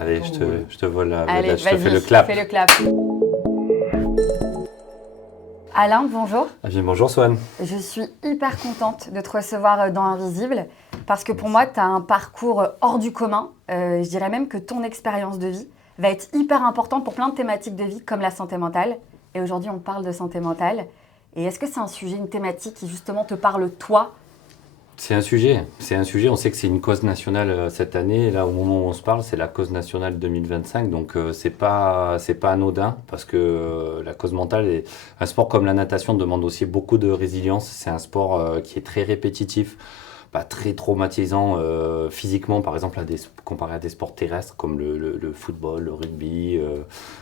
Allez, je te vole la Allez, vedette, je te fais le clap. fais le clap. Alain, bonjour. Ah bien, bonjour Swan. Je suis hyper contente de te recevoir dans Invisible parce que pour moi, tu as un parcours hors du commun. Je dirais même que ton expérience de vie va être hyper importante pour plein de thématiques de vie comme la santé mentale. Et aujourd'hui, on parle de santé mentale. Et est-ce que c'est un sujet, une thématique qui justement te parle toi? C'est un sujet. On sait que c'est une cause nationale cette année. Là, au moment où on se parle, c'est la cause nationale 2025. Donc, c'est pas anodin parce que la cause mentale est un sport comme la natation demande aussi beaucoup de résilience. C'est un sport qui est très répétitif, pas très traumatisant physiquement, par exemple, comparé à des sports terrestres comme le football, le rugby,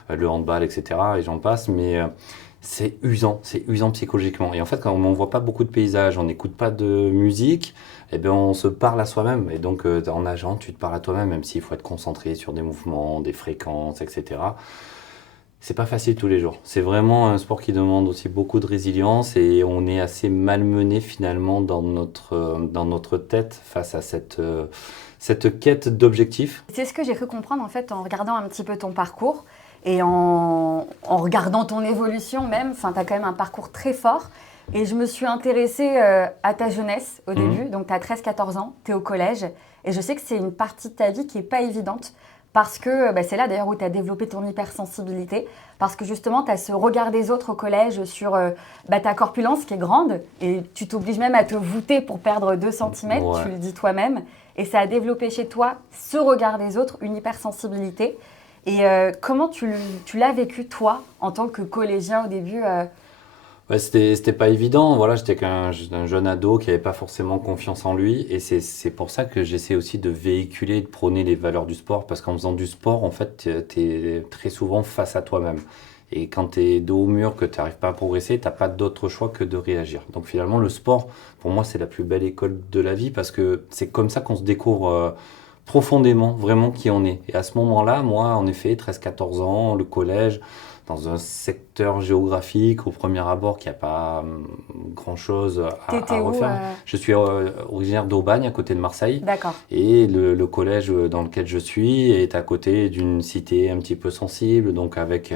le handball, etc. Et j'en passe. Mais c'est usant psychologiquement. Et en fait, quand on ne voit pas beaucoup de paysages, on n'écoute pas de musique, eh bien, on se parle à soi-même. Et donc, en nageant, tu te parles à toi-même, même s'il faut être concentré sur des mouvements, des fréquences, etc. C'est pas facile tous les jours. C'est vraiment un sport qui demande aussi beaucoup de résilience et on est assez malmené finalement dans notre tête face à cette quête d'objectifs. C'est ce que j'ai cru comprendre en fait en regardant un petit peu ton parcours et en regardant ton évolution même. Enfin, tu as quand même un parcours très fort. Et je me suis intéressée à ta jeunesse au début. Donc, tu as 13-14 ans, tu es au collège. Et je sais que c'est une partie de ta vie qui n'est pas évidente parce que c'est là d'ailleurs où tu as développé ton hypersensibilité. Parce que justement, tu as ce regard des autres au collège sur ta corpulence qui est grande. Et tu t'obliges même à te voûter pour perdre 2 centimètres, Ouais. tu le dis toi-même. Et ça a développé chez toi ce regard des autres, une hypersensibilité. Et comment tu l'as vécu, toi, en tant que collégien au début Ouais, c'était pas évident. Voilà, j'étais un jeune ado qui avait pas forcément confiance en lui. Et c'est pour ça que j'essaie aussi de véhiculer, de prôner les valeurs du sport. Parce qu'en faisant du sport, en fait, t'es très souvent face à toi-même. Et quand t'es dos au mur, que t'arrives pas à progresser, t'as pas d'autre choix que de réagir. Donc finalement, le sport, pour moi, c'est la plus belle école de la vie parce que c'est comme ça qu'on se découvre profondément, vraiment qui on est. Et à ce moment-là, moi, en effet, 13-14 ans, le collège, dans un secteur géographique au premier abord qui n'a pas grand-chose à T'étais où refaire. Je suis originaire d'Aubagne, à côté de Marseille, D'accord. et le collège dans lequel je suis est à côté d'une cité un petit peu sensible, donc avec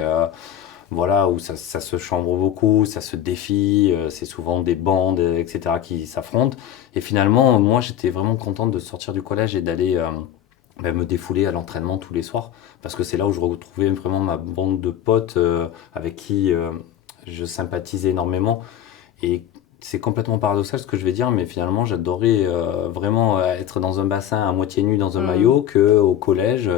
voilà où ça se chambre beaucoup, ça se défie, c'est souvent des bandes, etc. qui s'affrontent. Et finalement, moi, j'étais vraiment contente de sortir du collège et d'aller me défouler à l'entraînement tous les soirs, parce que c'est là où je retrouvais vraiment ma bande de potes avec qui je sympathisais énormément. Et c'est complètement paradoxal ce que je vais dire, mais finalement j'adorais vraiment être dans un bassin à moitié nu dans un maillot que au collège,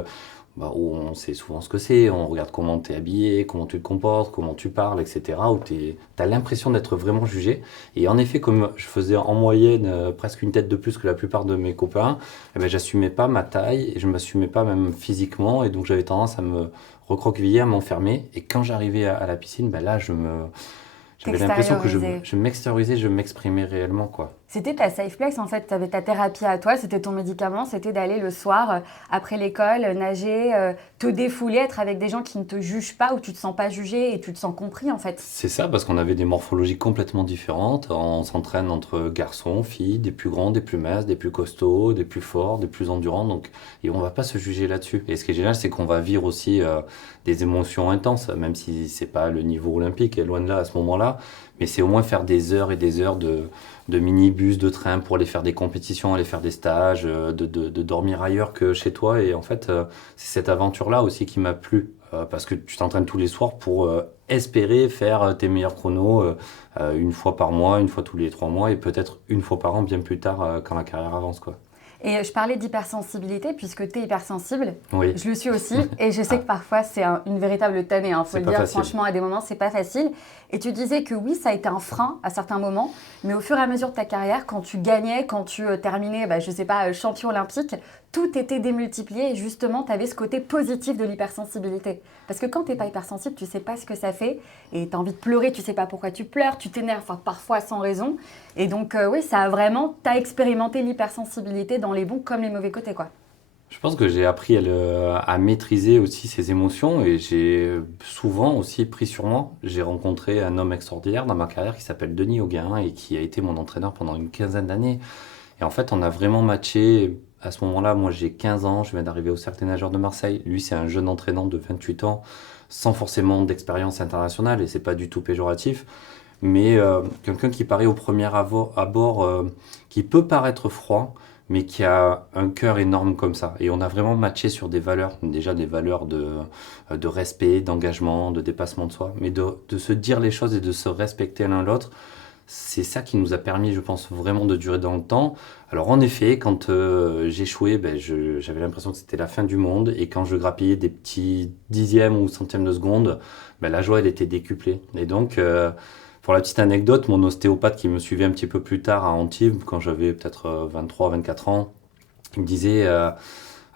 où on sait souvent ce que c'est, on regarde comment tu es habillé, comment tu te comportes, comment tu parles, etc. Où tu as l'impression d'être vraiment jugé. Et en effet, comme je faisais en moyenne presque une tête de plus que la plupart de mes copains, eh ben, j'assumais pas ma taille et je m'assumais pas même physiquement. Et donc j'avais tendance à me recroqueviller, à m'enfermer. Et quand j'arrivais à la piscine, ben là, j'avais l'impression que T'extérioriser. je m'extériorisais, je m'exprimais réellement, quoi. C'était ta safe place en fait, tu avais ta thérapie à toi, c'était ton médicament, c'était d'aller le soir après l'école, nager, te défouler, être avec des gens qui ne te jugent pas, où tu te sens pas jugé et tu te sens compris en fait. C'est ça, parce qu'on avait des morphologies complètement différentes. On s'entraîne entre garçons, filles, des plus grands, des plus minces, des plus costauds, des plus forts, des plus endurants. Donc, et on va pas se juger là-dessus. Et ce qui est génial, c'est qu'on va vivre aussi des émotions intenses, même si c'est pas le niveau olympique, et loin de là à ce moment-là. Mais c'est au moins faire des heures et des heures de minibus, de train pour aller faire des compétitions, aller faire des stages, de dormir ailleurs que chez toi. Et en fait, c'est cette aventure-là aussi qui m'a plu. Parce que tu t'entraînes tous les soirs pour espérer faire tes meilleurs chronos une fois par mois, une fois tous les 3 mois et peut-être une fois par an bien plus tard quand la carrière avance, quoi. Et je parlais d'hypersensibilité puisque tu es hypersensible, Oui. je le suis aussi et je sais Ah, que parfois c'est une véritable tannée, faut c'est le pas dire, facile. franchement à des moments c'est pas facile. Et tu disais que oui ça a été un frein à certains moments, mais au fur et à mesure de ta carrière, quand tu gagnais, quand tu terminais, je sais pas, champion olympique, tout était démultiplié et justement tu avais ce côté positif de l'hypersensibilité. Parce que quand tu n'es pas hypersensible, tu sais pas ce que ça fait et tu as envie de pleurer, tu sais pas pourquoi tu pleures, tu t'énerves parfois sans raison. Et donc oui, ça a vraiment, t'as expérimenté l'hypersensibilité dans les bons comme les mauvais côtés, quoi. Je pense que j'ai appris à maîtriser aussi ses émotions et j'ai souvent aussi pris sur moi. J'ai rencontré un homme extraordinaire dans ma carrière qui s'appelle Denis Auguin et qui a été mon entraîneur pendant une quinzaine d'années. Et en fait, on a vraiment matché À ce moment-là, moi j'ai 15 ans, je viens d'arriver au Cercle des nageurs de Marseille. Lui, c'est un jeune entraînant de 28 ans, sans forcément d'expérience internationale, et c'est pas du tout péjoratif, mais quelqu'un qui paraît au premier abord, qui peut paraître froid, mais qui a un cœur énorme comme ça. Et on a vraiment matché sur des valeurs, déjà des valeurs de respect, d'engagement, de dépassement de soi, mais de se dire les choses et de se respecter l'un l'autre. C'est ça qui nous a permis, je pense, vraiment de durer dans le temps. Alors en effet, quand j'échouais, j'avais l'impression que c'était la fin du monde. Et quand je grappillais des petits dixièmes ou centièmes de seconde, la joie, elle était décuplée. Et donc, pour la petite anecdote, mon ostéopathe qui me suivait un petit peu plus tard à Antibes, quand j'avais peut-être 23, 24 ans, il me disait,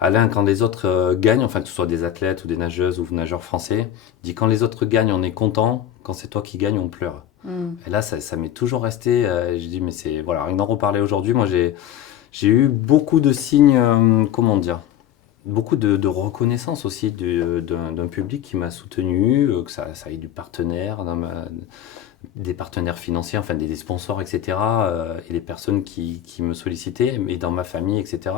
Alain, quand les autres gagnent, enfin que ce soit des athlètes ou des nageuses ou nageurs français, il dit quand les autres gagnent, on est content, quand c'est toi qui gagnes, on pleure. Et là, ça m'est toujours resté. Je dis, mais c'est. Voilà, rien d'en reparler aujourd'hui. Moi, j'ai eu beaucoup de signes, comment dire, beaucoup de reconnaissance aussi d'un public qui m'a soutenu, que ça ait du partenaire, des partenaires financiers, enfin des sponsors, etc. Et les personnes qui me sollicitaient, mais dans ma famille, etc.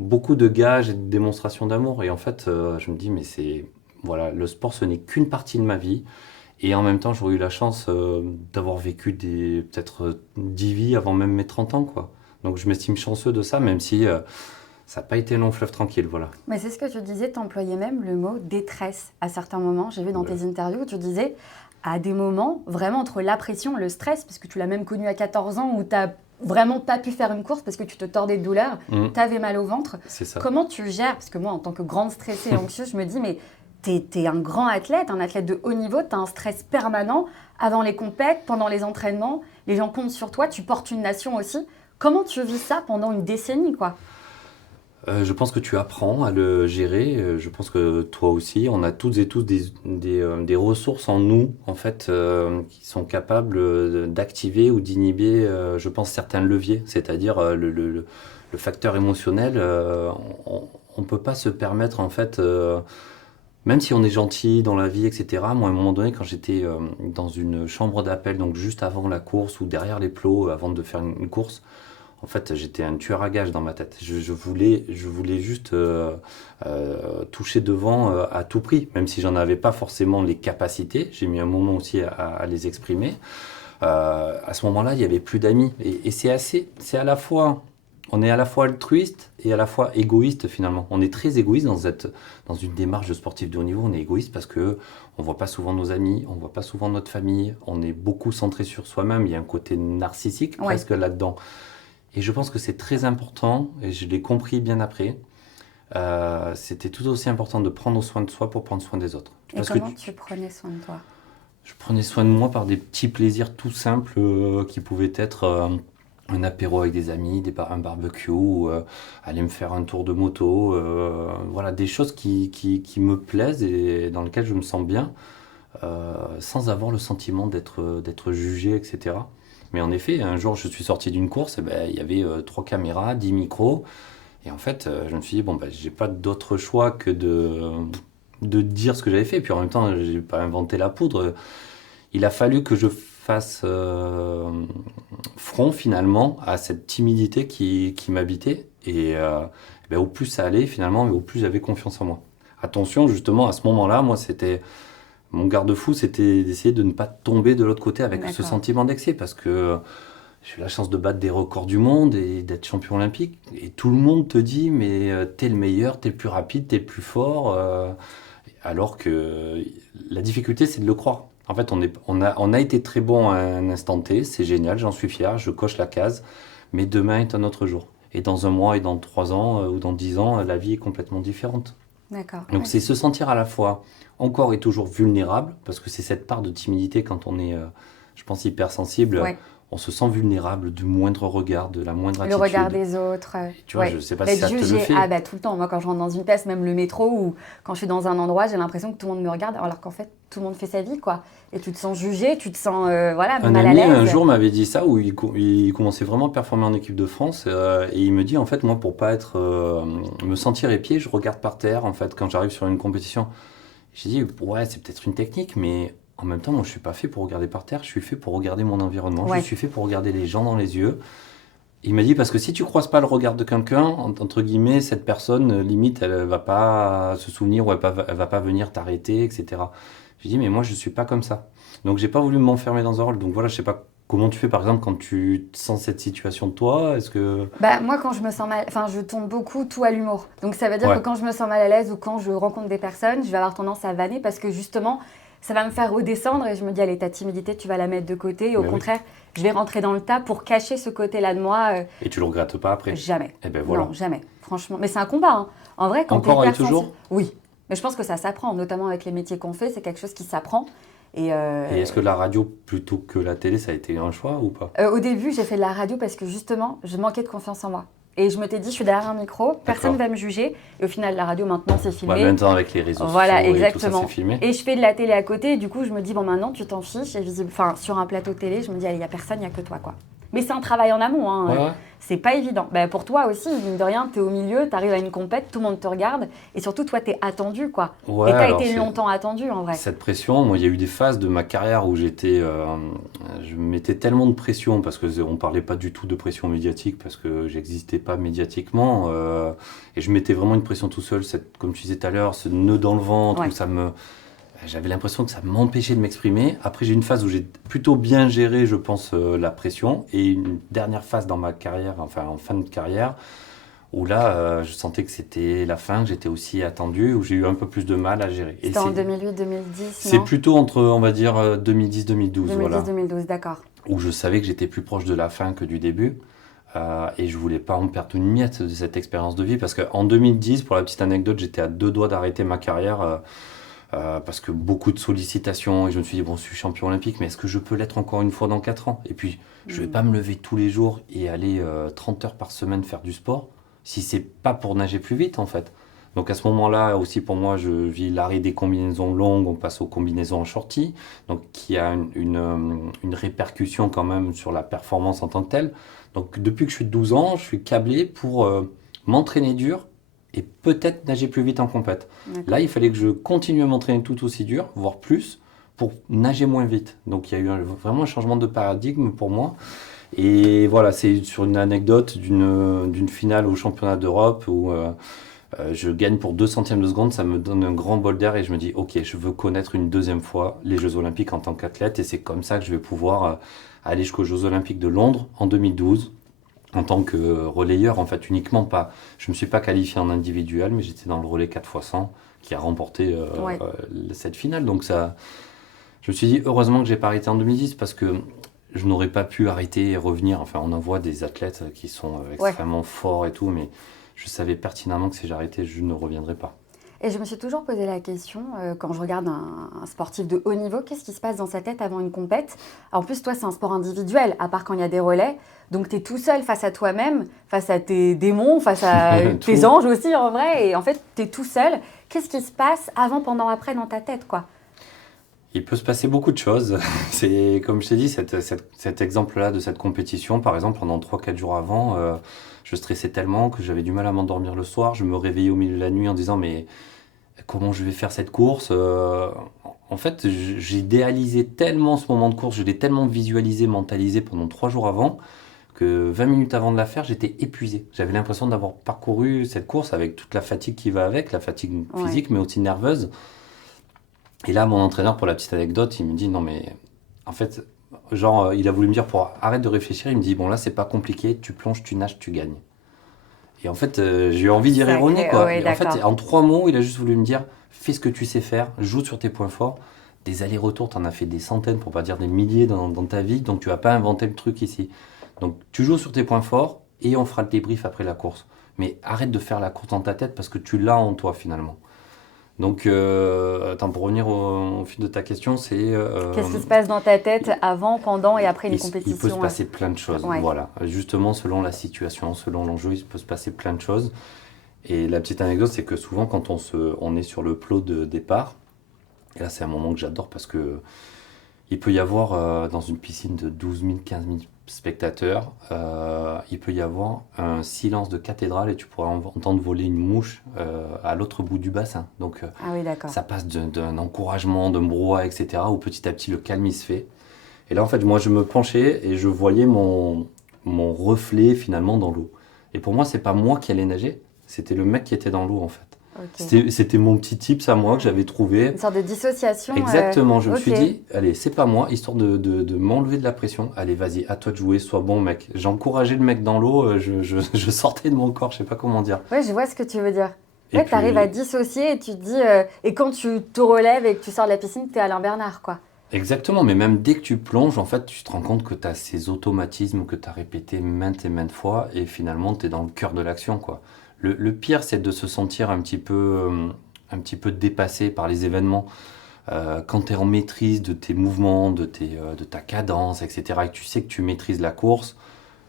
Beaucoup de gages et de démonstrations d'amour. Et en fait, je me dis, mais c'est. Voilà, le sport, ce n'est qu'une partie de ma vie. Et en même temps, j'aurais eu la chance d'avoir vécu peut-être 10 vies avant même mes 30 ans, quoi. Donc je m'estime chanceux de ça, même si ça n'a pas été long fleuve tranquille, voilà. Mais c'est ce que tu disais, tu employais même le mot détresse à certains moments. J'ai vu dans tes interviews, tu disais à des moments, vraiment entre la pression, le stress, parce que tu l'as même connu à 14 ans où tu n'as vraiment pas pu faire une course parce que tu te tordais de douleur, tu avais mal au ventre. C'est ça. Comment tu gères? Parce que moi, en tant que grande stressée et anxieuse, je me dis, mais t'es un grand athlète, un athlète de haut niveau, tu as un stress permanent avant les compètes, pendant les entraînements, les gens comptent sur toi, tu portes une nation aussi. Comment tu vis ça pendant une décennie, quoi? Je pense que tu apprends à le gérer. Je pense que toi aussi, on a toutes et tous des ressources en nous, en fait, qui sont capables d'activer ou d'inhiber, je pense, certains leviers. C'est-à-dire le facteur émotionnel. On ne peut pas se permettre, en fait, même si on est gentil dans la vie, etc. Moi, à un moment donné, quand j'étais dans une chambre d'appel, donc juste avant la course ou derrière les plots, avant de faire une course, en fait, j'étais un tueur à gages dans ma tête. Je voulais juste toucher devant à tout prix, même si j'en avais pas forcément les capacités. J'ai mis un moment aussi à les exprimer. À ce moment-là, il y avait plus d'amis. Et c'est à la fois, on est à la fois altruiste et à la fois égoïste finalement. On est très égoïste dans une démarche de sportif de haut niveau. On est égoïste parce que on voit pas souvent nos amis, on voit pas souvent notre famille. On est beaucoup centré sur soi-même. Il y a un côté narcissique presque là-dedans. Et je pense que c'est très important, et je l'ai compris bien après, c'était tout aussi important de prendre soin de soi pour prendre soin des autres. Et comment tu prenais soin de toi? Je prenais soin de moi par des petits plaisirs tout simples qui pouvaient être un apéro avec des amis, un barbecue, aller me faire un tour de moto, voilà, des choses qui me plaisent et dans lesquelles je me sens bien, sans avoir le sentiment d'être jugé, etc. Mais en effet, un jour, je suis sorti d'une course, il y avait 3 caméras, 10 micros. Et en fait, je me suis dit, j'ai pas d'autre choix que de dire ce que j'avais fait. Et puis en même temps, j'ai pas inventé la poudre. Il a fallu que je fasse front finalement à cette timidité qui m'habitait. Et au plus ça allait finalement, au plus j'avais confiance en moi. Attention, justement, à ce moment-là, moi, mon garde-fou, c'était d'essayer de ne pas tomber de l'autre côté avec ce sentiment d'excès, parce que j'ai eu la chance de battre des records du monde et d'être champion olympique. Et tout le monde te dit, mais t'es le meilleur, t'es le plus rapide, t'es le plus fort. Alors que la difficulté, c'est de le croire. En fait, on a été très bon à un instant T, c'est génial, j'en suis fier, je coche la case. Mais demain est un autre jour. Et dans un mois et dans 3 ans ou dans 10 ans, la vie est complètement différente. D'accord. Donc c'est se sentir à la fois encore et toujours vulnérable, parce que c'est cette part de timidité quand on est, je pense, hypersensible. Ouais. On se sent vulnérable du moindre regard, de la moindre attitude. Le regard des autres. Tu vois, je ne sais pas si ça te le fait. Tout le temps. Moi, quand je rentre dans une pièce, même le métro, ou quand je suis dans un endroit, j'ai l'impression que tout le monde me regarde, alors qu'en fait, tout le monde fait sa vie, quoi. Et tu te sens jugé, tu te sens mal à l'aise. Un jour m'avait dit ça, où il commençait vraiment à performer en équipe de France, et il me dit, en fait, moi, pour pas me sentir épié, je regarde par terre, en fait, quand j'arrive sur une compétition. J'ai dit, ouais, c'est peut-être une technique, mais en même temps, moi, je suis pas fait pour regarder par terre, je suis fait pour regarder mon environnement, je suis fait pour regarder les gens dans les yeux Il m'a dit, parce que si tu croises pas le regard de quelqu'un, entre guillemets, cette personne, limite, elle va pas se souvenir ou elle va pas venir t'arrêter, etc. J'ai dit, mais moi, je suis pas comme ça. Donc, j'ai pas voulu m'enfermer dans un rôle. Donc, voilà, je sais pas comment tu fais, par exemple, quand tu sens cette situation de toi. Est-ce que... Bah, moi, quand je me sens mal, enfin, je tourne beaucoup tout à l'humour. Donc, ça veut dire que Ouais, quand je me sens mal à l'aise ou quand je rencontre des personnes, je vais avoir tendance à vanner parce que justement, ça va me faire redescendre et je me dis, allez, ta timidité, tu vas la mettre de côté. Et au ben oui. contraire, je vais rentrer dans le tas pour cacher ce côté-là de moi. Et tu le regrettes pas après. Jamais. Eh ben Non, voilà. jamais. Franchement. Mais c'est un combat, hein. En vrai, quand tu es Encore et hypersensible. toujours? Oui. Mais je pense que ça s'apprend, notamment avec les métiers qu'on fait, c'est quelque chose qui s'apprend. Et Et est-ce que la radio plutôt que la télé, ça a été un choix ou pas? au début, j'ai fait de la radio parce que justement, je manquais de confiance en moi. Et je m'étais dit, je suis derrière un micro, personne ne D'accord. va me juger. Et au final, la radio, maintenant, c'est Bah, filmé. maintenant avec les réseaux Voilà, sociaux et tout ça, c'est exactement. filmé. Et je fais de la télé à côté. Et du coup, je me dis, bon, maintenant, tu t'en fiches. Et visible, enfin, sur un plateau télé, je me dis, allez, il n'y a personne, il n'y a que toi, quoi. Mais c'est un travail en amont, hein. Ouais, ouais. C'est pas évident. Bah, pour toi aussi, mine de rien, tu es au milieu, tu arrives à une compète, tout le monde te regarde. Et surtout, toi, tu es attendu, quoi. Ouais, Et tu as alors été c'est longtemps attendu, en vrai. cette pression. Moi, il y a eu des phases de ma carrière où je mettais tellement de pression parce que on parlait pas du tout de pression médiatique parce que j'existais pas médiatiquement et je mettais vraiment une pression tout seul. Comme tu disais tout à l'heure, ce nœud dans le ventre Ouais. où j'avais l'impression que ça m'empêchait de m'exprimer. Après, j'ai eu une phase où j'ai plutôt bien géré, je pense, la pression et une dernière phase dans ma carrière, enfin en fin de carrière, où là, je sentais que c'était la fin, que j'étais aussi attendu, où j'ai eu un peu plus de mal à gérer. Et C'était en 2008-2010, c'est non? plutôt entre, on va dire, 2010-2012, voilà, 2010-2012, d'accord. où je savais que j'étais plus proche de la fin que du début. Et je voulais pas en perdre une miette de cette expérience de vie, parce qu'en 2010, pour la petite anecdote, j'étais à 2 doigts d'arrêter ma carrière, parce que beaucoup de sollicitations, et je me suis dit, bon, je suis champion olympique, mais est-ce que je peux l'être encore une fois dans 4 ans? Et puis, je vais pas me lever tous les jours et aller 30 heures par semaine faire du sport, si c'est pas pour nager plus vite, en fait. Donc à ce moment-là aussi pour moi je vis l'arrêt des combinaisons longues, on passe aux combinaisons en shorty, donc qui a une répercussion quand même sur la performance en tant que telle. Donc depuis que je suis de 12 ans, je suis câblé pour m'entraîner dur et peut-être nager plus vite en compète. D'accord. Là il fallait que je continue à m'entraîner tout aussi dur, voire plus, pour nager moins vite. Donc il y a eu vraiment un changement de paradigme pour moi. Et voilà, c'est sur une anecdote d'une finale au championnat d'Europe où je gagne pour 2 centièmes de seconde, ça me donne un grand bol d'air et je me dis, ok, je veux connaître une deuxième fois les Jeux Olympiques en tant qu'athlète et c'est comme ça que je vais pouvoir aller jusqu'aux Jeux Olympiques de Londres en 2012 en tant que relayeur, en fait, uniquement pas. Je ne me suis pas qualifié en individuel, mais j'étais dans le relais 4x100 qui a remporté Ouais. cette finale. Donc ça, je me suis dit, heureusement que j'ai pas arrêté en 2010 parce que je n'aurais pas pu arrêter et revenir. Enfin, on en voit des athlètes qui sont Ouais. extrêmement forts et tout, mais je savais pertinemment que si j'arrêtais, je ne reviendrais pas. Et je me suis toujours posé la question, quand je regarde un sportif de haut niveau, qu'est-ce qui se passe dans sa tête avant une compète? En plus, toi, c'est un sport individuel, à part quand il y a des relais. Donc, tu es tout seul face à toi-même, face à tes démons, face à tes Tout. anges aussi, en vrai. Et en fait, tu es tout seul. Qu'est-ce qui se passe avant, pendant, après dans ta tête, quoi? Il peut se passer beaucoup de choses. C'est comme je t'ai dit, cet exemple-là de cette compétition, par exemple, pendant 3-4 jours avant, je stressais tellement que j'avais du mal à m'endormir le soir. Je me réveillais au milieu de la nuit en disant, mais comment je vais faire cette course? En fait, j'idéalisais tellement ce moment de course, je l'ai tellement visualisé, mentalisé pendant 3 jours avant, que 20 minutes avant de la faire, j'étais épuisé. J'avais l'impression d'avoir parcouru cette course avec toute la fatigue qui va avec, la fatigue Ouais. physique, mais aussi nerveuse. Et là, mon entraîneur, pour la petite anecdote, il me dit, non mais, en fait, genre, il a voulu me dire, pour arrête de réfléchir, il me dit, bon là, c'est pas compliqué, tu plonges, tu nages, tu gagnes. Et en fait, j'ai eu envie d'y Sacré, répondre, quoi. ouais, Et en fait, d'accord. en 3 mots, il a juste voulu me dire, fais ce que tu sais faire, joue sur tes points forts. Des allers-retours, t'en as fait des centaines, pour pas dire des milliers dans ta vie, donc tu vas pas inventer le truc ici. Donc tu joues sur tes points forts et on fera le débrief après la course. Mais arrête de faire la course dans ta tête parce que tu l'as en toi finalement. Donc, attends, pour revenir au fil de ta question, c'est Qu'est-ce qui se passe dans ta tête avant, pendant et après une il peut se compétition? passer plein de choses. Ouais. Voilà, justement, selon la situation, selon l'enjeu, il peut se passer plein de choses. Et la petite anecdote, c'est que souvent, quand on est sur le plot de départ, et là, c'est un moment que j'adore parce que il peut y avoir dans une piscine de 12 000, 15 000 spectateurs, il peut y avoir un silence de cathédrale et tu pourras entendre voler une mouche à l'autre bout du bassin. Donc, Ah oui, d'accord. ça passe d'un encouragement, d'un brouhaha, etc., où petit à petit le calme il se fait. Et là, en fait, moi, je me penchais et je voyais mon reflet finalement dans l'eau. Et pour moi, c'est pas moi qui allais nager, c'était le mec qui était dans l'eau en fait. Ok. C'était mon petit tips à moi que j'avais trouvé. Une sorte de dissociation. Exactement, je me suis Ok. dit, allez, c'est pas moi, histoire de m'enlever de la pression. Allez, vas-y, à toi de jouer, sois bon mec. J'encourageais le mec dans l'eau, je sortais de mon corps, je sais pas comment dire. Ouais, je vois ce que tu veux dire. Et Ouais, tu arrives à puis, dissocier et tu te dis. Et quand tu te relèves et que tu sors de la piscine, t'es Alain Bernard, quoi. exactement, mais même dès que tu plonges, en fait, tu te rends compte que tu as ces automatismes que tu as répétés maintes et maintes fois, et finalement, tu es dans le cœur de l'action, quoi. Le pire, c'est de se sentir un petit peu dépassé par les événements. Quand tu es en maîtrise de tes mouvements, de ta cadence, etc., et que tu sais que tu maîtrises la course,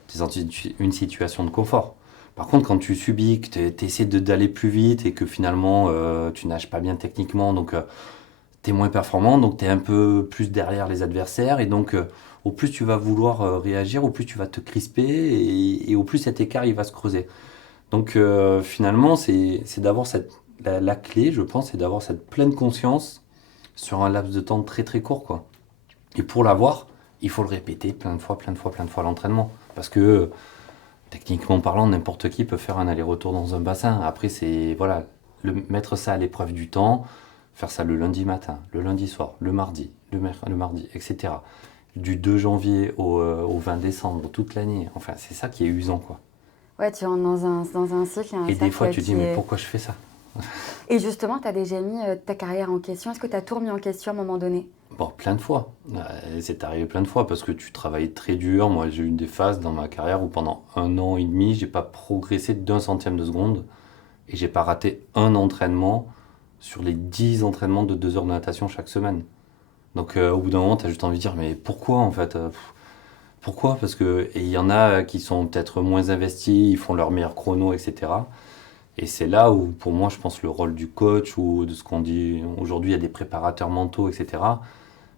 tu es dans une situation de confort. Par contre, quand tu subis, que tu essaies d'aller plus vite et que finalement tu nages pas bien techniquement, donc tu es moins performant, donc tu es un peu plus derrière les adversaires, et donc au plus tu vas vouloir réagir, au plus tu vas te crisper, et au plus cet écart il va se creuser. Donc finalement, c'est d'avoir la clé, je pense, c'est d'avoir cette pleine conscience sur un laps de temps très très court, quoi. Et pour l'avoir, il faut le répéter plein de fois, plein de fois, plein de fois à l'entraînement. Parce que, techniquement parlant, n'importe qui peut faire un aller-retour dans un bassin. Après, c'est, voilà, mettre ça à l'épreuve du temps, faire ça le lundi matin, le lundi soir, le mardi, le mardi, etc. Du 2 janvier au 20 décembre, toute l'année. Enfin, c'est ça qui est usant, quoi. Ouais, tu rentres dans un cycle, un Et des fois, cercle tu te dis, qui mais est. pourquoi je fais ça? Et justement, tu as déjà mis ta carrière en question. Est-ce que tu as tout remis en question à un moment donné? Bon, plein de fois. C'est arrivé plein de fois parce que tu travailles très dur. Moi, j'ai eu des phases dans ma carrière où pendant 1 an et demi, j'ai pas progressé d'un centième de seconde et j'ai pas raté un entraînement sur les 10 entraînements de 2 heures de natation chaque semaine. Donc, au bout d'un moment, tu as juste envie de dire, mais pourquoi en fait pourquoi? Parce que, et il y en a qui sont peut-être moins investis, ils font leur meilleur chrono, etc. Et c'est là où, pour moi, je pense le rôle du coach ou de ce qu'on dit aujourd'hui, il y a des préparateurs mentaux, etc.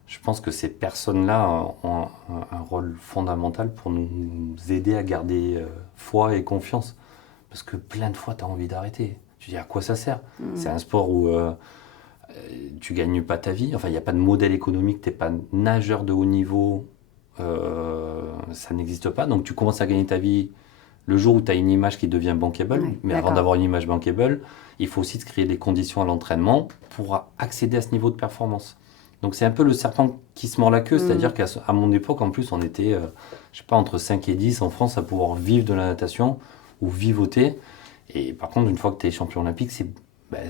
Je pense que ces personnes-là ont un rôle fondamental pour nous aider à garder foi et confiance. Parce que plein de fois, tu as envie d'arrêter. Tu dis à quoi ça sert? C'est un sport où tu gagnes pas ta vie. Enfin, il n'y a pas de modèle économique. Tu n'es pas nageur de haut niveau. Ça n'existe pas. Donc, tu commences à gagner ta vie le jour où tu as une image qui devient bankable. Ouais, Mais avant d'accord. d'avoir une image bankable, il faut aussi te créer les conditions à l'entraînement pour accéder à ce niveau de performance. Donc c'est un peu le serpent qui se mord la queue, Mm. c'est-à-dire qu'à mon époque, en plus, on était, je sais pas, entre 5 et 10 en France à pouvoir vivre de la natation ou vivoter. Et par contre, une fois que tu es champion olympique, c'est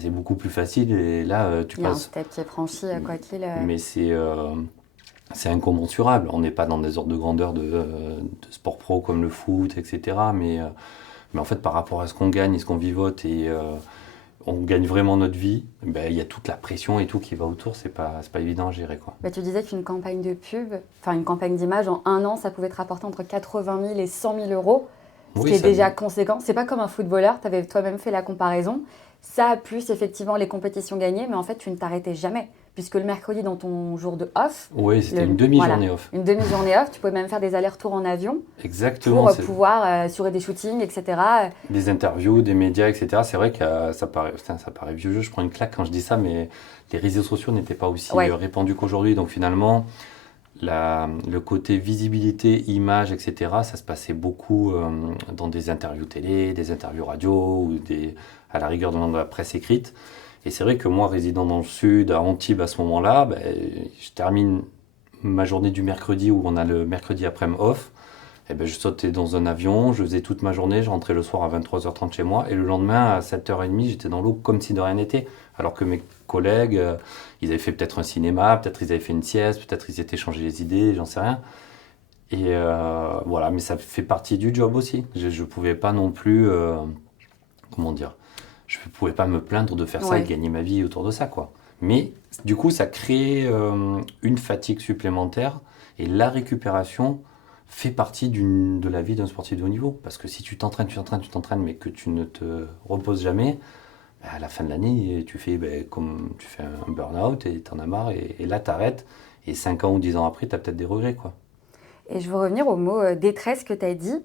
beaucoup plus facile. Et là, tu Il y a un passes. step qui est franchi, quoi qu'il. Mais c'est incommensurable. On n'est pas dans des ordres de grandeur de sport pro comme le foot, etc. Mais en fait, par rapport à ce qu'on gagne et ce qu'on vivote, et on gagne vraiment notre vie, ben, il y a toute la pression et tout qui va autour, c'est pas évident à gérer, quoi. Bah, tu disais qu'une campagne de pub, enfin une campagne d'image, en un an, ça pouvait te rapporter entre 80 000 et 100 000 euros, ce qui Oui, est ça, déjà conséquent. C'est pas comme un footballeur, tu avais toi-même fait la comparaison. Ça, plus effectivement les compétitions gagnées, mais en fait, tu ne t'arrêtais jamais. Puisque le mercredi, dans ton jour de off, oui, c'était une voilà, demi-journée off. une demi-journée off, tu pouvais même faire des allers-retours en avion Exactement, pour c'est pouvoir assurer des shootings, etc. des interviews, des médias, etc. C'est vrai que putain, ça paraît vieux jeu, je prends une claque quand je dis ça, mais les réseaux sociaux n'étaient pas aussi Ouais, répandus qu'aujourd'hui. Donc finalement, le côté visibilité, image, etc., ça se passait beaucoup dans des interviews télé, des interviews radio, ou à la rigueur dans la presse écrite. Et c'est vrai que moi, résidant dans le sud, à Antibes à ce moment-là, ben, je termine ma journée du mercredi où on a le mercredi après-midi off. Et ben, je sautais dans un avion, je faisais toute ma journée, je rentrais le soir à 23h30 chez moi, et le lendemain à 7h30, j'étais dans l'eau comme si de rien n'était. Alors que mes collègues, ils avaient fait peut-être un cinéma, peut-être ils avaient fait une sieste, peut-être ils étaient changés les idées, j'en sais rien. Et voilà, mais ça fait partie du job aussi. Je ne pouvais pas non plus, comment dire, je ne pouvais pas me plaindre de faire ça et de ouais. gagner ma vie autour de ça, quoi. Mais du coup, ça crée une fatigue supplémentaire, et la récupération fait partie de la vie d'un sportif de haut niveau. Parce que si tu t'entraînes, tu t'entraînes, tu t'entraînes, mais que tu ne te reposes jamais, bah, à la fin de l'année, tu fais comme tu fais un burn-out et t'en as marre, et là t'arrêtes, et 5 ans ou 10 ans après, t'as peut-être des regrets, quoi. Et je veux revenir au mot détresse que tu as dit.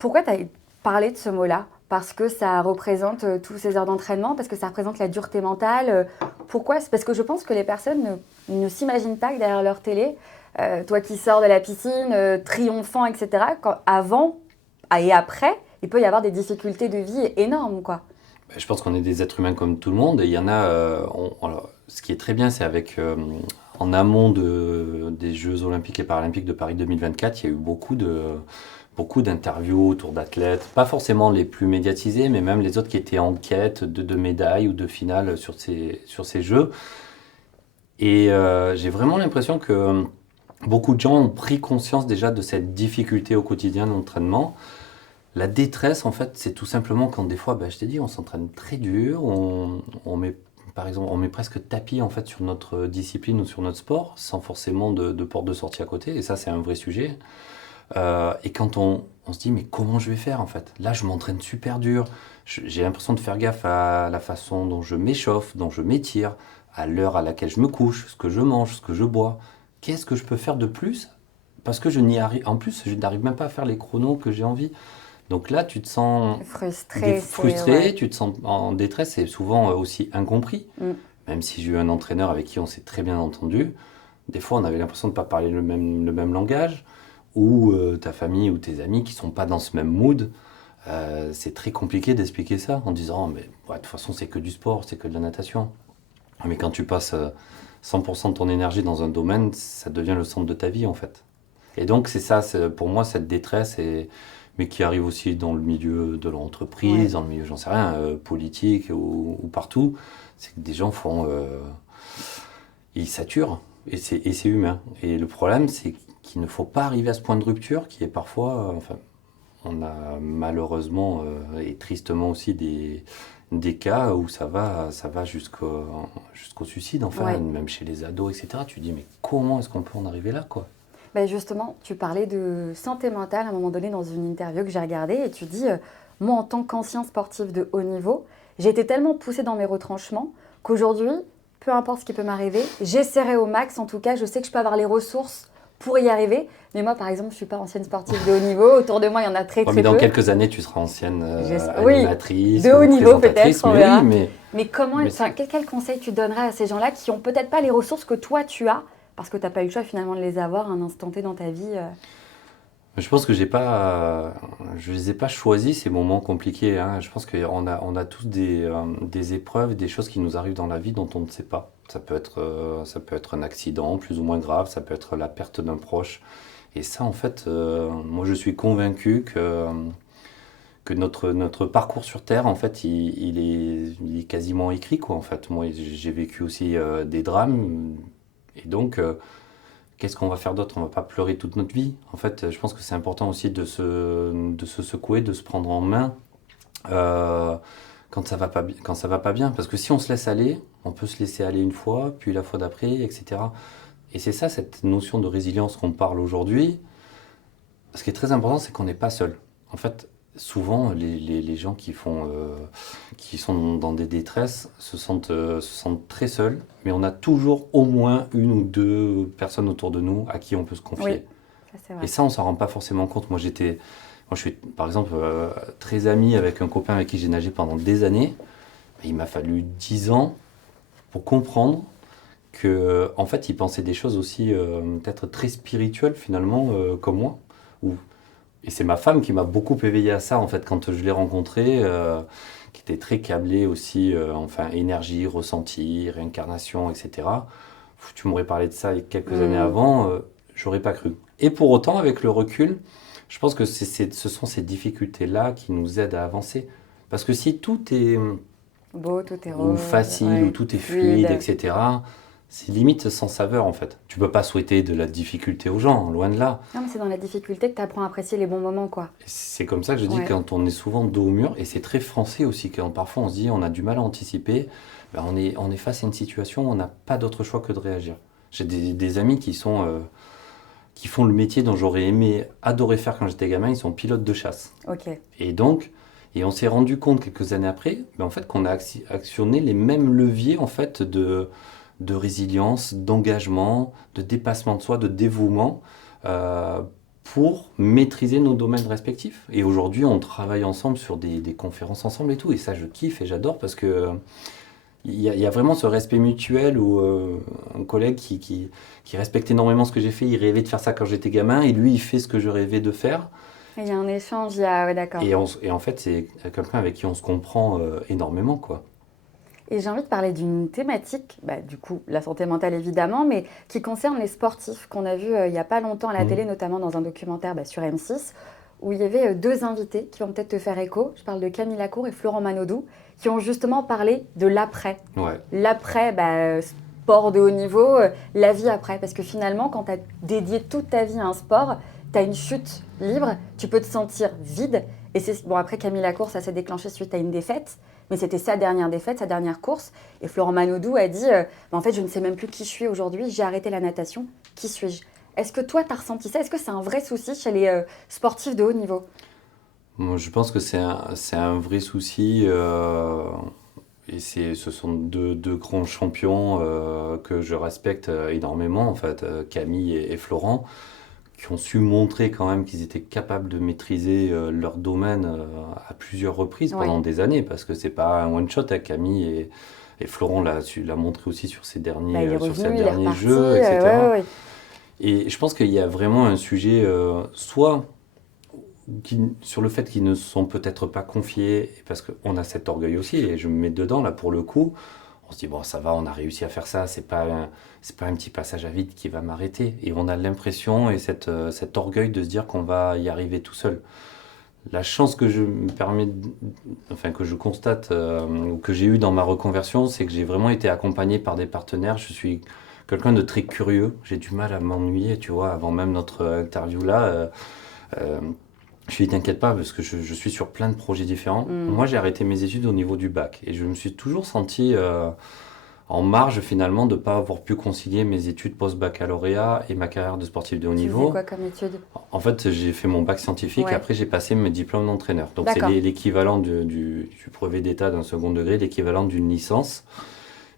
Pourquoi tu as parlé de ce mot-là? Parce que ça représente tous ces heures d'entraînement, parce que ça représente la dureté mentale. Pourquoi? C'est parce que je pense que les personnes ne s'imaginent pas que derrière leur télé, toi qui sors de la piscine, triomphant, etc. Avant et après, il peut y avoir des difficultés de vie énormes, quoi. Je pense qu'on est des êtres humains comme tout le monde. Et il y en a. Alors, ce qui est très bien, c'est avec. En amont des Jeux Olympiques et Paralympiques de Paris 2024, il y a eu beaucoup d'interviews autour d'athlètes, pas forcément les plus médiatisés, mais même les autres qui étaient en quête de médailles ou de finales sur ces Jeux. Et j'ai vraiment l'impression que beaucoup de gens ont pris conscience déjà de cette difficulté au quotidien d'entraînement. La détresse, en fait, c'est tout simplement quand des fois, je t'ai dit, on s'entraîne très dur, on met, par exemple, on met presque tapis en fait sur notre discipline ou sur notre sport, sans forcément de porte de sortie à côté, et ça, c'est un vrai sujet. Et quand on se dit, mais comment je vais faire en fait? Là, je m'entraîne super dur, j'ai l'impression de faire gaffe à la façon dont je m'échauffe, dont je m'étire, à l'heure à laquelle je me couche, ce que je mange, ce que je bois. Qu'est-ce que je peux faire de plus? Parce que je n'y arrive, en plus, je n'arrive même pas à faire les chronos que j'ai envie. Donc là, tu te sens frustré, ouais. tu te sens en détresse et souvent aussi incompris. Mm. Même si j'ai eu un entraîneur avec qui on s'est très bien entendu, des fois on avait l'impression de ne pas parler le même langage, ou ta famille ou tes amis qui ne sont pas dans ce même mood. C'est très compliqué d'expliquer ça en disant mais ouais, de toute façon c'est que du sport, c'est que de la natation. Mais quand tu passes 100% de ton énergie dans un domaine, ça devient le centre de ta vie en fait. Et donc c'est ça, pour moi cette détresse, mais qui arrive aussi dans le milieu de l'entreprise, Ouais. dans le milieu, j'en sais rien, politique ou partout, c'est que des gens ils saturent et c'est humain. Et le problème c'est qu'il ne faut pas arriver à ce point de rupture qui est parfois, enfin, on a malheureusement et tristement aussi des cas où ça va jusqu'au suicide, enfin, Ouais. même chez les ados, etc. Tu te dis, mais comment est-ce qu'on peut en arriver là, quoi? Justement, tu parlais de santé mentale à un moment donné dans une interview que j'ai regardée et tu dis, moi en tant qu'ancien sportif de haut niveau, j'ai été tellement poussée dans mes retranchements qu'aujourd'hui, peu importe ce qui peut m'arriver, j'essaierai au max. En tout cas, je sais que je peux avoir les ressources pour y arriver. Mais moi, par exemple, je ne suis pas ancienne sportive de haut niveau. Autour de moi, il y en a très, Ouais, très mais dans peu. quelques années, tu seras ancienne Oui, animatrice de haut ou niveau présentatrice, peut-être, on mais verra. oui, mais Mais comment, mais enfin, quel conseil tu donnerais à ces gens-là qui n'ont peut-être pas les ressources que toi tu as, parce que tu n'as pas eu le choix finalement de les avoir à un instant T dans ta vie je pense que je les ai pas choisis ces moments compliqués, hein. Je pense qu'on a tous des épreuves, des choses qui nous arrivent dans la vie dont on ne sait pas. Ça peut être un accident plus ou moins grave, ça peut être la perte d'un proche. Et ça, en fait, moi, je suis convaincu que notre parcours sur Terre, en fait, il est quasiment écrit, quoi, en fait. Moi, j'ai vécu aussi des drames, et donc, qu'est-ce qu'on va faire d'autre? On va pas pleurer toute notre vie. En fait, je pense que c'est important aussi de se secouer, de se prendre en main euh, quand ça va pas bien. Parce que si on se laisse aller, on peut se laisser aller une fois, puis la fois d'après, etc. Et c'est ça, cette notion de résilience qu'on parle aujourd'hui. Ce qui est très important, c'est qu'on n'est pas seul. En fait, souvent, les gens qui sont dans des détresses se sentent très seuls, mais on a toujours au moins une ou deux personnes autour de nous à qui on peut se Oui, confier. ça c'est Et vrai. ça, on s'en rend pas forcément compte. Moi, je suis, par exemple, très ami avec un copain avec qui j'ai nagé pendant des années. Et il m'a fallu 10 ans pour comprendre que, en fait, il pensait des choses aussi peut-être très spirituelles finalement, comme moi. Ou et c'est ma femme qui m'a beaucoup éveillé à ça, en fait, quand je l'ai rencontrée, qui était très câblée aussi, enfin, énergie, ressenti, réincarnation, etc. Tu m'aurais parlé de ça il y a quelques années Hmm. avant, j'aurais pas cru. Et pour autant, avec le recul, je pense que ce sont ces difficultés-là qui nous aident à avancer. Parce que si tout est Beau, tout est ou rose, facile, ou ouais, tout est fluide, fluide. etc., c'est limite sans saveur, en fait. Tu peux pas souhaiter de la difficulté aux gens, loin de là. Non, mais c'est dans la difficulté que tu apprends à apprécier les bons moments, quoi. C'est comme ça que je dis Ouais. quand on est souvent dos au mur, et c'est très français aussi, quand parfois on se dit on a du mal à anticiper, on est face à une situation, on n'a pas d'autre choix que de réagir. J'ai des amis qui font le métier dont j'aurais aimé, adorer faire quand j'étais gamin, ils sont pilotes de chasse. Ok. Et donc, on s'est rendu compte quelques années après, en fait, qu'on a actionné les mêmes leviers en fait de résilience, d'engagement, de dépassement de soi, de dévouement, euh, pour maîtriser nos domaines respectifs. Et aujourd'hui, on travaille ensemble sur des conférences ensemble et tout. Et ça, je kiffe et j'adore parce que il y a vraiment ce respect mutuel où un collègue qui respecte énormément ce que j'ai fait, il rêvait de faire ça quand j'étais gamin, et lui, il fait ce que je rêvais de faire. Il y a un échange, ouais, d'accord. Et en fait, c'est quelqu'un avec qui on se comprend énormément, quoi. Et j'ai envie de parler d'une thématique, bah, du coup, la santé mentale évidemment, mais qui concerne les sportifs qu'on a vu il n'y a pas longtemps à la télé, notamment dans un documentaire sur M6, où il y avait deux invités qui vont peut-être te faire écho. Je parle de Camille Lacour et Florent Manodou, qui ont justement parlé de l'après. Ouais. L'après, sport de haut niveau, la vie après. Parce que finalement, quand tu as dédié toute ta vie à un sport, tu as une chute libre, tu peux te sentir vide. Et bon, après, Camille Lacour, ça s'est déclenché suite à une défaite. Mais c'était sa dernière défaite, sa dernière course. Et Florent Manodou a dit en fait, je ne sais même plus qui je suis aujourd'hui, j'ai arrêté la natation, qui suis-je? Est-ce que toi, tu as ressenti ça? Est-ce que c'est un vrai souci chez les sportifs de haut niveau? Moi, je pense que c'est un vrai souci. Et ce sont deux grands champions que je respecte énormément, en fait, Camille et Florent, qui ont su montrer quand même qu'ils étaient capables de maîtriser leur domaine à plusieurs reprises pendant des années, parce que c'est pas un one-shot avec Camille et Florent l'a montré aussi sur ses derniers, sur ses derniers jeux, etc. Ouais. Et je pense qu'il y a vraiment un sujet, soit sur le fait qu'ils ne se sont peut-être pas confiés, parce qu'on a cet orgueil aussi, et je me mets dedans là pour le coup. On se dit, bon, ça va, on a réussi à faire ça, c'est pas un petit passage à vide qui va m'arrêter. Et on a l'impression et cet orgueil de se dire qu'on va y arriver tout seul. La chance que je me permets, enfin que je constate, ou que j'ai eu dans ma reconversion, c'est que j'ai vraiment été accompagné par des partenaires. Je suis quelqu'un de très curieux, j'ai du mal à m'ennuyer, tu vois, avant même notre interview là. Je lui dis, t'inquiète pas, parce que je suis sur plein de projets différents. Moi, j'ai arrêté mes études au niveau du bac. Et je me suis toujours senti en marge, finalement, de ne pas avoir pu concilier mes études post-baccalauréat et ma carrière de sportif de haut niveau. Tu fais quoi comme études? En fait, j'ai fait mon bac scientifique. Ouais. Après, j'ai passé mes diplômes d'entraîneur. Donc, c'est l'équivalent du brevet d'état d'un second degré, l'équivalent d'une licence.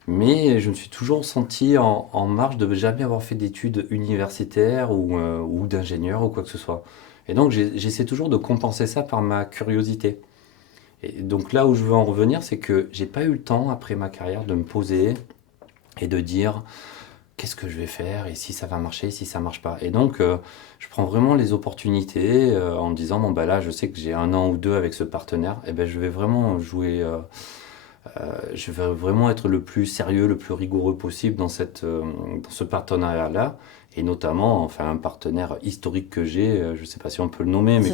Mais je me suis toujours senti en marge de ne jamais avoir fait d'études universitaires ou d'ingénieur ou quoi que ce soit. Et donc, j'essaie toujours de compenser ça par ma curiosité. Et donc là où je veux en revenir, c'est que j'ai pas eu le temps, après ma carrière, de me poser et de dire qu'est-ce que je vais faire et si ça va marcher, si ça marche pas. Et donc, je prends vraiment les opportunités en me disant, bon, bah là, je sais que j'ai 1 an ou 2 avec ce partenaire, et ben je vais vraiment jouer, je vais vraiment être le plus sérieux, le plus rigoureux possible dans ce partenariat-là. Et notamment, enfin, un partenaire historique que j'ai, je ne sais pas si on peut le nommer, mais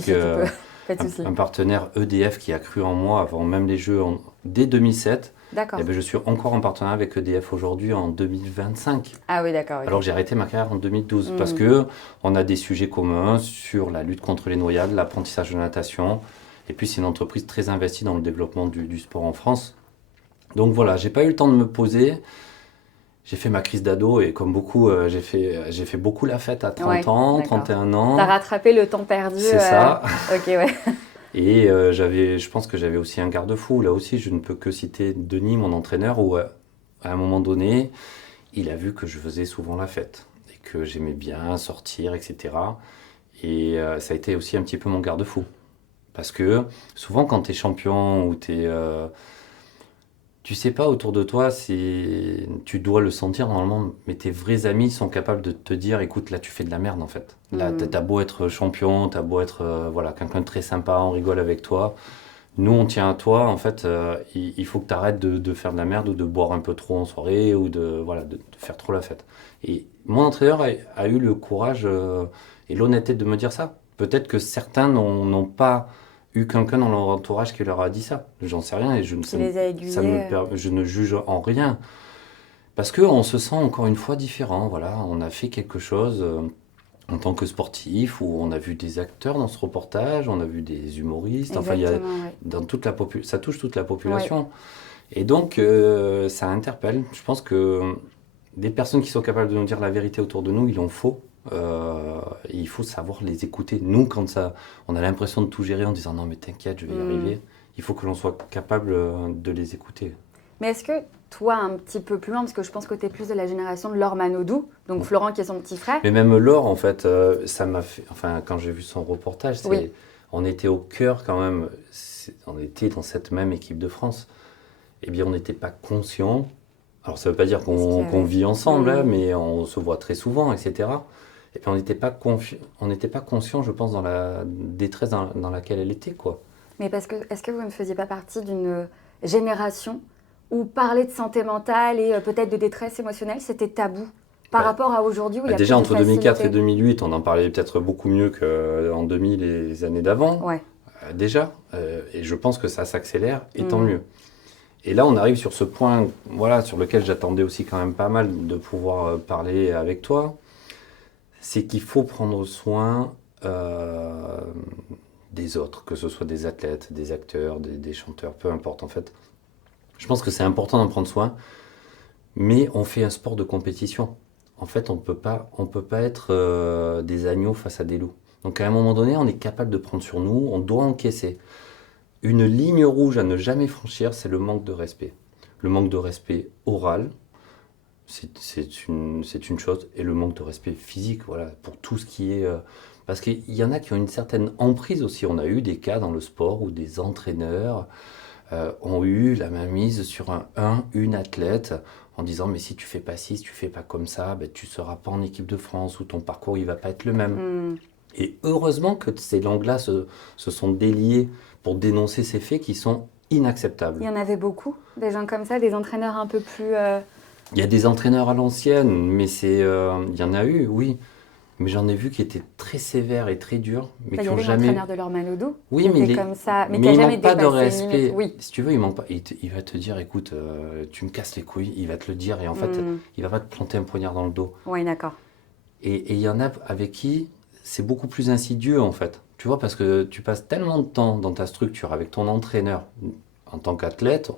un partenaire EDF qui a cru en moi avant même les Jeux dès 2007. D'accord. Et ben, je suis encore en partenariat avec EDF aujourd'hui en 2025. Ah oui, d'accord. Alors que j'ai arrêté ma carrière en 2012 parce que on a des sujets communs sur la lutte contre les noyades, l'apprentissage de natation. Et puis, c'est une entreprise très investie dans le développement du sport en France. Donc voilà, j'ai pas eu le temps de me poser. J'ai fait ma crise d'ado et comme beaucoup, j'ai fait beaucoup la fête à 30 ans, 31 ans. T'as rattrapé le temps perdu. C'est ça. Ok, ouais. Et je pense que j'avais aussi un garde-fou. Là aussi, je ne peux que citer Denis, mon entraîneur, où à un moment donné, il a vu que je faisais souvent la fête et que j'aimais bien sortir, etc. Et ça a été aussi un petit peu mon garde-fou. Parce que souvent, quand tu es champion ou tu sais pas autour de toi si tu dois le sentir normalement, mais tes vrais amis sont capables de te dire, écoute, là tu fais de la merde en fait. Là t'as beau être champion, t'as beau être voilà, quelqu'un de très sympa, on rigole avec toi. Nous on tient à toi, en fait, il faut que tu arrêtes de faire de la merde ou de boire un peu trop en soirée ou de faire trop la fête. Et mon entraîneur a eu le courage et l'honnêteté de me dire ça. Peut-être que certains n'ont pas eu quelqu'un dans leur entourage qui leur a dit ça. J'en sais rien et je ne juge en rien. Parce qu'on se sent encore une fois différent. Voilà, on a fait quelque chose en tant que sportif, où on a vu des acteurs dans ce reportage, on a vu des humoristes. Exactement, dans toute ça touche toute la population. Ouais. Et donc, ça interpelle. Je pense que des personnes qui sont capables de nous dire la vérité autour de nous, il en faut. Il faut savoir les écouter. Nous, quand on a l'impression de tout gérer en disant non mais t'inquiète, je vais y arriver, il faut que l'on soit capable de les écouter. Mais est-ce que toi, un petit peu plus loin, parce que je pense que tu es plus de la génération de Laure Manodou, donc Florent qui est son petit frère. Mais même Laure, en fait, ça m'a fait... Enfin, quand j'ai vu son reportage, on était au cœur quand même, on était dans cette même équipe de France. eh bien, on n'était pas conscient. Alors, ça ne veut pas dire Est-ce qu'on que... vit ensemble, hein, Mm. mais on se voit très souvent, etc. Et puis, on n'était pas conscient, je pense, dans la détresse dans laquelle elle était, quoi. Mais est-ce que vous ne faisiez pas partie d'une génération où parler de santé mentale et peut-être de détresse émotionnelle, c'était tabou par Bah, rapport à aujourd'hui où il y a plus déjà, de entre 2004 et facilité? 2008, on en parlait peut-être beaucoup mieux qu'en 2000 et les années d'avant, Ouais. déjà. Et je pense que ça s'accélère, et tant Mm. mieux. Et là, on arrive sur ce point, voilà, sur lequel j'attendais aussi quand même pas mal de pouvoir parler avec toi. C'est qu'il faut prendre soin des autres, que ce soit des athlètes, des acteurs, des chanteurs, peu importe en fait. Je pense que c'est important d'en prendre soin, mais on fait un sport de compétition. En fait, on peut pas être des agneaux face à des loups. Donc à un moment donné, on est capable de prendre sur nous, on doit encaisser. Une ligne rouge à ne jamais franchir, c'est le manque de respect. Le manque de respect oral, c'est une chose, et le manque de respect physique, voilà, pour tout ce qui est... parce qu'il y en a qui ont une certaine emprise aussi. On a eu des cas dans le sport où des entraîneurs ont eu la main mise sur une athlète en disant mais si tu fais pas ci, si tu fais pas comme ça, ben, tu seras pas en équipe de France ou ton parcours il va pas être le même. Mm. Et heureusement que ces langues-là se sont déliées pour dénoncer ces faits qui sont Il inacceptables. y en avait beaucoup, des gens comme ça, des entraîneurs un peu plus... Il y a des entraîneurs à l'ancienne, mais il y en a eu, oui. Mais j'en ai vu qui étaient très sévères et très durs, mais Bah, il qui y ont avait jamais. l'entraîneur de Lormanodo qui Oui, était comme ça, mais qui mais a il jamais manque pas de dépassé une limite. respect. Oui. Si tu veux, il manque pas. Il va te dire, écoute, tu me casses les couilles. Il va te le dire et en fait, Mm. il va pas te planter un poignard dans le dos. Oui, d'accord. Et il y en a avec qui c'est beaucoup plus insidieux en fait. Tu vois, parce que tu passes tellement de temps dans ta structure avec ton entraîneur. En tant qu'athlète,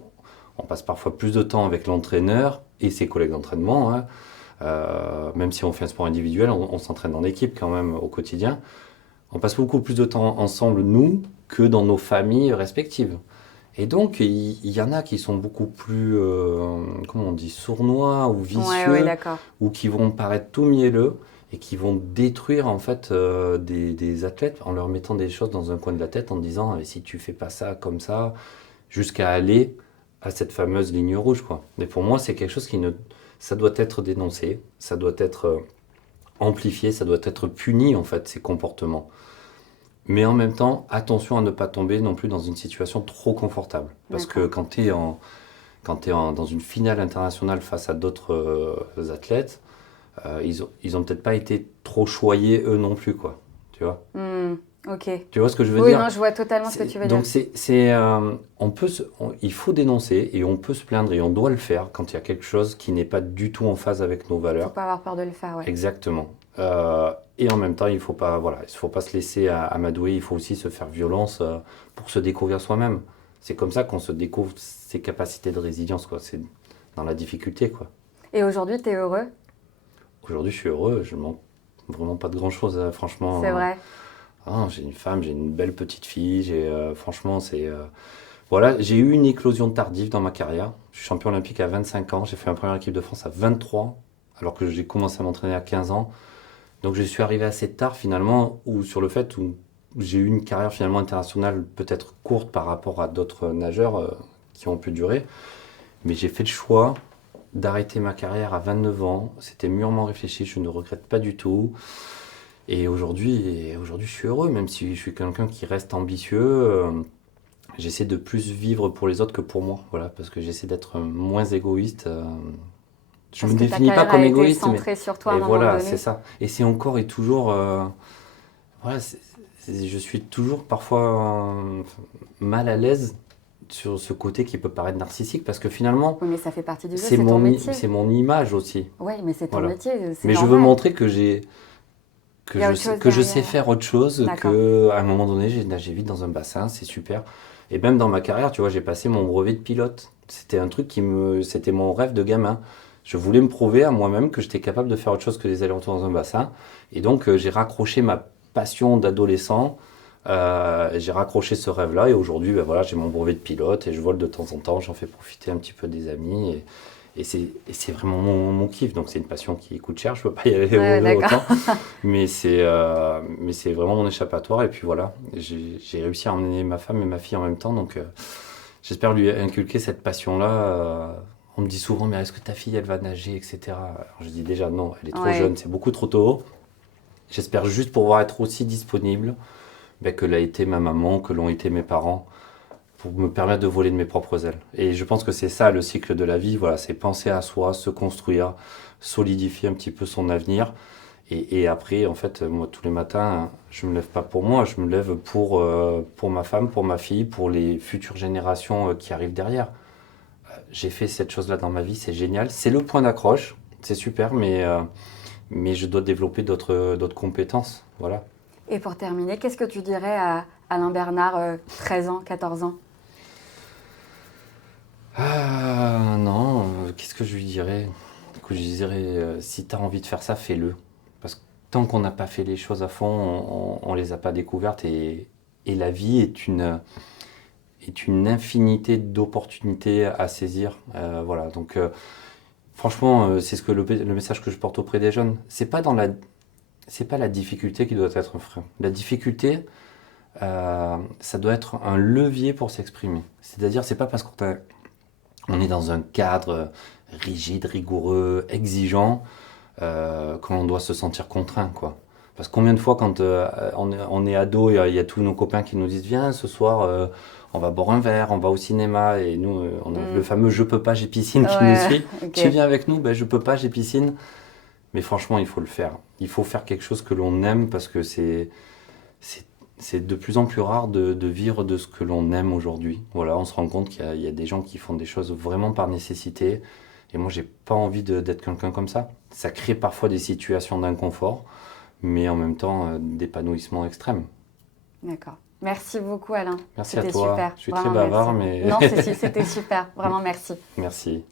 on passe parfois plus de temps avec l'entraîneur et ses collègues d'entraînement, hein. Même si on fait un sport individuel, on s'entraîne en équipe quand même au quotidien. On passe beaucoup plus de temps ensemble, nous, que dans nos familles respectives. Et donc, il y en a qui sont beaucoup plus, comment on dit, sournois ou Ouais, ouais, vicieux, d'accord. ou qui vont paraître tout mielleux et qui vont détruire en fait des athlètes en leur mettant des choses dans un coin de la tête en disant ah, si tu fais pas ça comme ça, jusqu'à aller à cette fameuse ligne rouge, quoi. Et pour moi, c'est quelque chose qui ne, ça doit être dénoncé, ça doit être amplifié, ça doit être puni en fait ces comportements. Mais en même temps, attention à ne pas tomber non plus dans une situation trop confortable. Parce que D'accord. quand tu es dans une finale internationale face à d'autres athlètes, ils ont peut-être pas été trop choyés eux non plus, quoi. Tu vois? Hmm. Ok. Tu vois ce que je veux Oui, dire? non, je vois totalement ce que tu veux dire. Donc il faut dénoncer et on peut se plaindre et on doit le faire quand il y a quelque chose qui n'est pas du tout en phase avec nos Faut valeurs. pas avoir peur de le faire, ouais. Exactement. Et en même temps, il faut pas, voilà, il faut pas se laisser amadouer. Il faut aussi se faire violence pour se découvrir soi-même. C'est comme ça qu'on se découvre ses capacités de résilience, quoi. C'est dans la difficulté, quoi. Et aujourd'hui, tu es heureux? Aujourd'hui, je suis heureux. Je manque vraiment pas de grand-chose, franchement. C'est vrai. Ah, j'ai une femme, j'ai une belle petite fille. Franchement, voilà, j'ai eu une éclosion tardive dans ma carrière. Je suis champion olympique à 25 ans. J'ai fait ma première équipe de France à 23, alors que j'ai commencé à m'entraîner à 15 ans. Donc je suis arrivé assez tard finalement, sur le fait où j'ai eu une carrière finalement internationale peut-être courte par rapport à d'autres nageurs qui ont pu durer. Mais j'ai fait le choix d'arrêter ma carrière à 29 ans. C'était mûrement réfléchi, je ne regrette pas du tout. Et aujourd'hui, je suis heureux, même si je suis quelqu'un qui reste ambitieux. J'essaie de plus vivre pour les autres que pour moi, voilà, parce que j'essaie d'être moins égoïste. Je Parce me que ta définis pas carrière a comme été égoïste, mais centrée sur toi à et un moment voilà, donné. c'est ça. Et c'est encore et toujours, voilà, je suis toujours parfois mal à l'aise sur ce côté qui peut paraître narcissique, parce que finalement, Oui, mais ça fait partie du jeu, c'est ton métier. c'est mon image aussi. Oui, mais c'est ton Voilà. métier, c'est Mais je veux normal. montrer Il y a autre chose que je sais derrière. faire autre chose, D'accord. que à un moment donné, j'ai nagé vite dans un bassin, c'est super. Et même dans ma carrière, tu vois, j'ai passé mon brevet de pilote. C'était un truc c'était mon rêve de gamin. Je voulais me prouver à moi-même que j'étais capable de faire autre chose que des allers-retours dans un bassin. Et donc, j'ai raccroché ma passion d'adolescent. J'ai raccroché ce rêve-là. Et aujourd'hui, ben voilà, j'ai mon brevet de pilote et je vole de temps en temps. J'en fais profiter un petit peu des amis. Et c'est vraiment mon kiff. Donc, c'est une passion qui coûte cher. Je peux pas y aller Ouais, d'accord. autant. Mais c'est vraiment mon échappatoire. Et puis voilà, j'ai réussi à emmener ma femme et ma fille en même temps. Donc, j'espère lui inculquer cette passion-là. On me dit souvent, mais est-ce que ta fille, elle va nager, etc. Alors, je dis déjà non, elle est trop Ouais. jeune, c'est beaucoup trop tôt. J'espère juste pouvoir être aussi disponible que l'a été ma maman, que l'ont été mes parents, pour me permettre de voler de mes propres ailes. Et je pense que c'est ça le cycle de la vie, voilà, c'est penser à soi, se construire, solidifier un petit peu son avenir. Et après, en fait, moi, tous les matins, je me lève pas pour moi, je me lève pour ma femme, pour ma fille, pour les futures générations qui arrivent derrière. J'ai fait cette chose-là dans ma vie, c'est génial. C'est le point d'accroche, c'est super, mais je dois développer d'autres compétences. Voilà. Et pour terminer, qu'est-ce que tu dirais à Alain Bernard, 13 ans, 14 ans? Ah non, qu'est-ce que je lui dirais? Écoute, je lui dirais, si tu as envie de faire ça, fais-le. Parce que tant qu'on n'a pas fait les choses à fond, on les a pas découvertes et la vie est une infinité d'opportunités à saisir. Voilà, donc franchement, c'est le message que je porte auprès des jeunes. C'est pas la difficulté qui doit être un frein. La difficulté, ça doit être un levier pour s'exprimer. C'est-à-dire, c'est pas parce on est dans un cadre rigide, rigoureux, exigeant, qu'on doit se sentir contraint, quoi. Parce que combien de fois, quand on est ado, il y a tous nos copains qui nous disent viens, ce soir, on va boire un verre, on va au cinéma, et nous, on a le fameux je peux pas, j'ai piscine qui nous Ouais, suit. ok. Tu viens avec nous? Ben, je peux pas, j'ai piscine. Mais franchement, il faut le faire. Il faut faire quelque chose que l'on aime parce que c'est, c'est de plus en plus rare de vivre de ce que l'on aime aujourd'hui. Voilà, on se rend compte qu'il y a des gens qui font des choses vraiment par nécessité. Et moi, j'ai pas envie d'être quelqu'un comme ça. Ça crée parfois des situations d'inconfort, mais en même temps, d'épanouissement extrême. D'accord. Merci beaucoup, Alain. Merci à C'était toi. super. Je suis très Vraiment, bavard, merci. mais Non, c'était super. Vraiment, merci. merci.